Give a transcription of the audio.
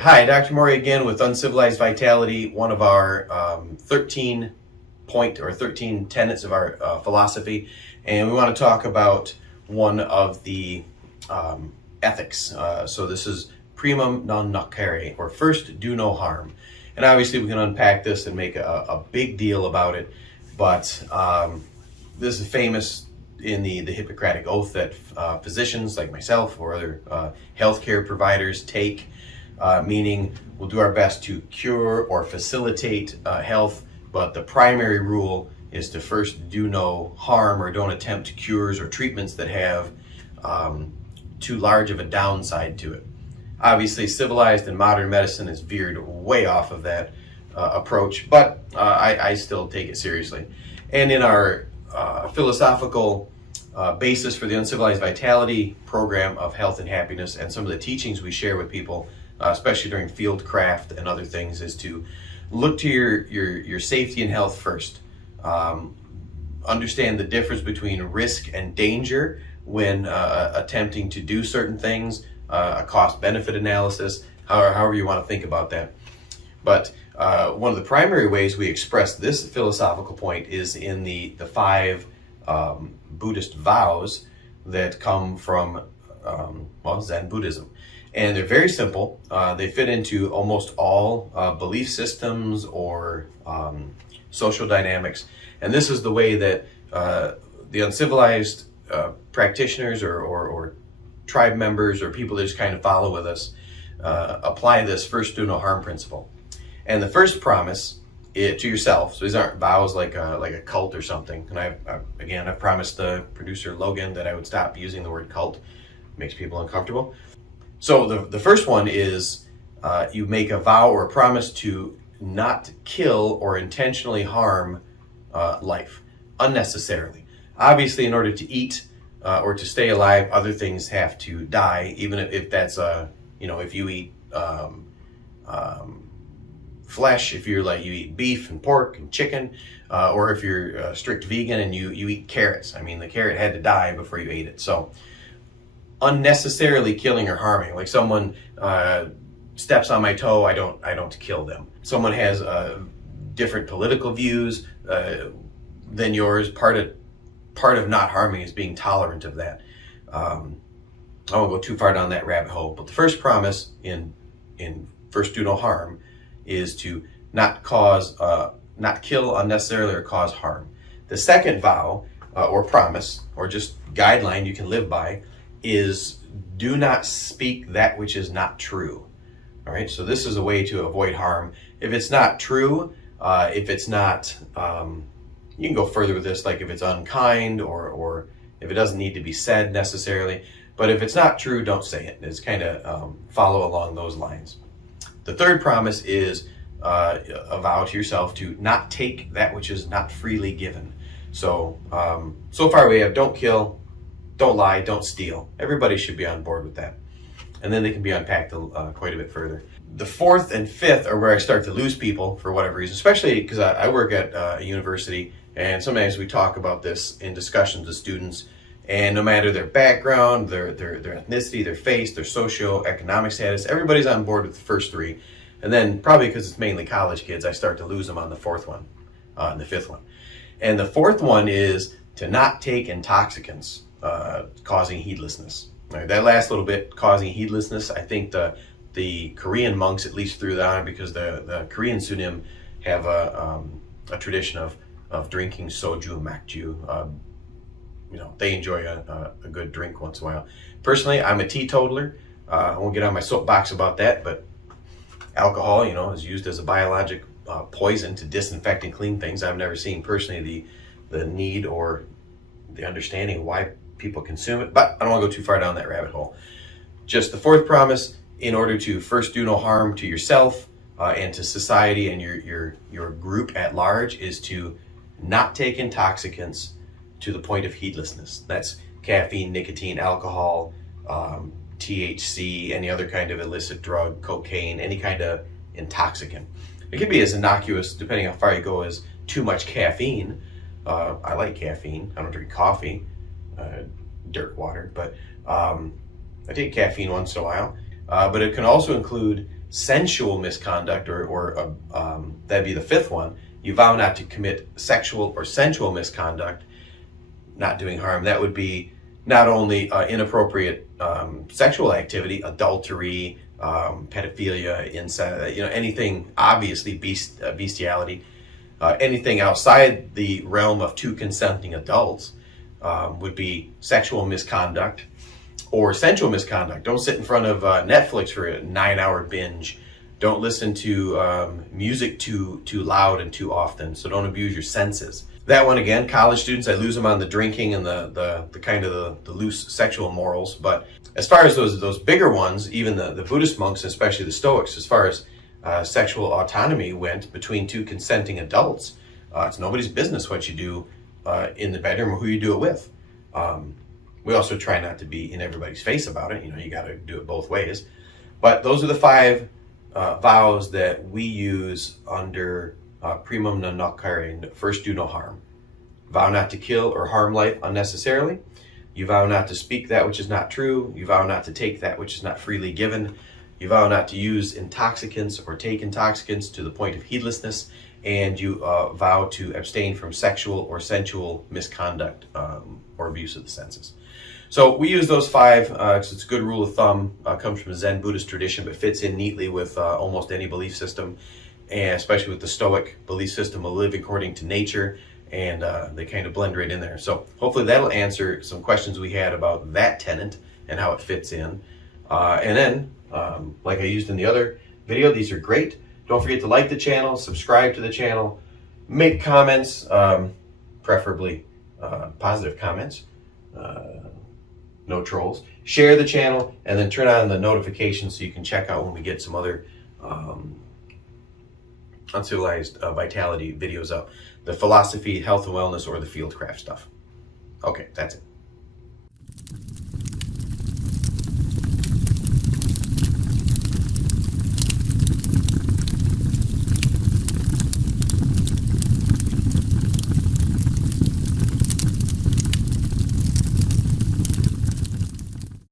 right, hi, Dr. Morey again with Uncivilized Vitality, one of our 13 tenets of our philosophy, and we want to talk about one of the ethics. So this is Primum non nocere, or first do no harm. And obviously we can unpack this and make a big deal about it, but this is famous in the Hippocratic Oath that physicians like myself or other healthcare providers take, meaning we'll do our best to cure or facilitate health, but the primary rule is to first do no harm, or don't attempt cures or treatments that have too large of a downside to it. Obviously, civilized and modern medicine has veered way off of that approach, but I still take it seriously. And in our philosophical basis for the Uncivilized Vitality program of health and happiness, and some of the teachings we share with people, especially during field craft and other things, is to look to your safety and health first. Understand the difference between risk and danger when attempting to do certain things, a cost-benefit analysis, however you want to think about that. But one of the primary ways we express this philosophical point is in the five Buddhist vows that come from Zen Buddhism. And they're very simple. They fit into almost all belief systems or social dynamics. And this is the way that the uncivilized practitioners or tribe members or people that just kind of follow with us apply this first do no harm principle. And the first promise to yourself, so these aren't vows like a cult or something. And I've promised the producer Logan that I would stop using the word cult. It makes people uncomfortable. So the first one is you make a vow or a promise to not kill or intentionally harm life unnecessarily. Obviously, in order to eat or to stay alive, other things have to die, even if that's if you eat flesh, if you eat beef and pork and chicken, or if you're a strict vegan and you eat carrots. I mean, the carrot had to die before you ate it. So unnecessarily killing or harming, like someone steps on my toe, I don't kill them. Someone has different political views than yours. Part of not harming is being tolerant of that. I won't go too far down that rabbit hole, but the first promise in first do no harm is to not kill unnecessarily or cause harm. The second vow or promise or just guideline you can live by is do not speak that which is not true. All right, so this is a way to avoid harm. If it's not true, if it's not, you can go further with this, like if it's unkind or if it doesn't need to be said necessarily. But if it's not true, don't say it. It's kind of follow along those lines. The third promise is a vow to yourself to not take that which is not freely given. So far we have don't kill, don't lie, don't steal. Everybody should be on board with that. And then they can be unpacked quite a bit further. The fourth and fifth are where I start to lose people for whatever reason, especially because I work at a university, and sometimes we talk about this in discussions with students, and no matter their background, their ethnicity, their face, their socioeconomic status, everybody's on board with the first three. And then probably because it's mainly college kids, I start to lose them on the fourth one and the fifth one. And the fourth one is to not take intoxicants causing heedlessness. Right, that last little bit, causing heedlessness, I think the Korean monks at least threw that on because the Korean Sunim have a tradition of drinking soju, makju. They enjoy a good drink once in a while. Personally, I'm a teetotaler. I won't get on my soapbox about that, but alcohol, is used as a biologic poison to disinfect and clean things. I've never seen personally the need or the understanding of why people consume it, but I don't want to go too far down that rabbit hole. Just the fourth promise, in order to first do no harm to yourself and to society and your group at large, is to not take intoxicants to the point of heedlessness. That's caffeine, nicotine, alcohol, THC, any other kind of illicit drug, cocaine, any kind of intoxicant. It can be as innocuous, depending how far you go, as too much caffeine. I like caffeine. I don't drink coffee, dirt water, but I take caffeine once in a while. But it can also include sensual misconduct, or that'd be the fifth one. You vow not to commit sexual or sensual misconduct, not doing harm. That would be not only inappropriate sexual activity, adultery, pedophilia, incest, anything obviously bestiality, anything outside the realm of two consenting adults would be sexual misconduct or sensual misconduct. Don't sit in front of Netflix for a 9-hour binge. Don't listen to music too loud and too often. So don't abuse your senses. That one again, college students, I lose them on the drinking and the kind of the loose sexual morals. But as far as those bigger ones, even the Buddhist monks, especially the Stoics, as far as sexual autonomy went between two consenting adults, it's nobody's business what you do in the bedroom or who you do it with. We also try not to be in everybody's face about it. You got to do it both ways. But those are the 5 vows that we use under Primum non nocere, first do no harm. Vow not to kill or harm life unnecessarily. You vow not to speak that which is not true. You vow not to take that which is not freely given. You vow not to use intoxicants or take intoxicants to the point of heedlessness. And you vow to abstain from sexual or sensual misconduct or abuse of the senses. So we use those 5 because it's a good rule of thumb. Comes from a Zen Buddhist tradition, but fits in neatly with almost any belief system, and especially with the Stoic belief system of living according to nature, and they kind of blend right in there. So hopefully that'll answer some questions we had about that tenet and how it fits in. And then, like I used in the other video, these are great. Don't forget to like the channel, subscribe to the channel, make comments, preferably positive comments, no trolls. Share the channel, and then turn on the notifications so you can check out when we get some other Uncivilized Vitality videos up. The philosophy, health and wellness, or the fieldcraft stuff. Okay, that's it.